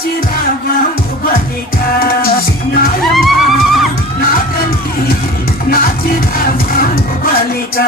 చిరాగా బలిక నాయమ్మ నా తల్లి నా చిరాగా బలిక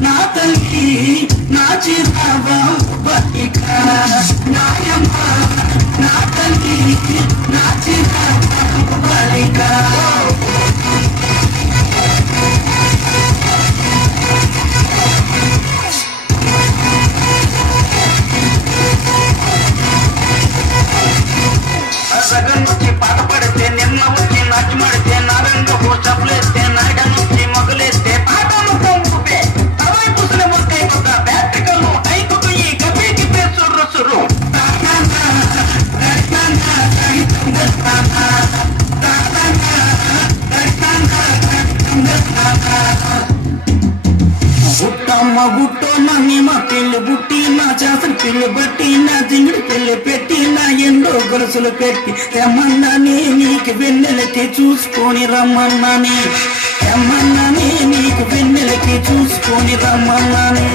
నా తల్లి నా చిరాగా బతిక నాయమ్మ నా తల్లి నా చిరాగా బతిక సగం నుంచి పాట పడితే నిన్న వచ్చి నాటి మడితే నారంగపు చప్పులేస్తే నాయడ నుంచి మొగలేస్తే పాట ముఖం ఊపే తవై పుసల ముక్కై ఒక బ్యాట్రికలు ఐకుకు ఈ గబీకి సుర్రు సుర్రు బుట్టమ్మ బుట్టో నన్ను మా పెళ్ళి బుట్టి నా చేసిన పిల్లి బట్టి నా జింగిడి పెళ్లి పెట్టి నా ఎండో గొలుసులు పెట్టి తెమ్మన్నానే నీకు వెన్నెలకి చూసుకొని రమ్మన్నానే తెమ్మన్నానే నీకు వెన్నెలకి చూసుకొని రమ్మన్నానే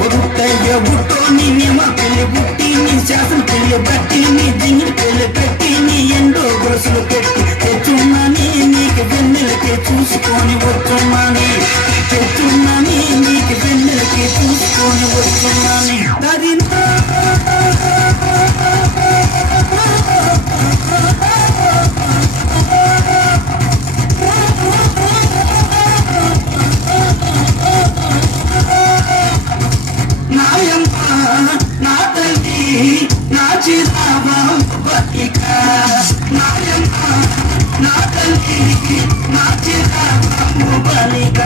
ఒరుకయ్య బుట్టో నిన్నే మా పెళ్లి బుట్టి నీ చేసిన పిల్లి బట్టి నీ జింగిడి పెళ్లి పెట్టి నీ ఎండో గొలుసులు పెట్టి తెచ్చున్నానే నీకు వెన్నెలకి చూసుకొని వచ్చున్నానే తెచ్చున్నానే నీకు వెన్నెలకి చూసుకొని వచ్చున్నానే దరినా నాయమ్మ నా తల్లి నా చిరాగా బతిక నాయమ్మ నా తల్లి నా చిరాగా బలిక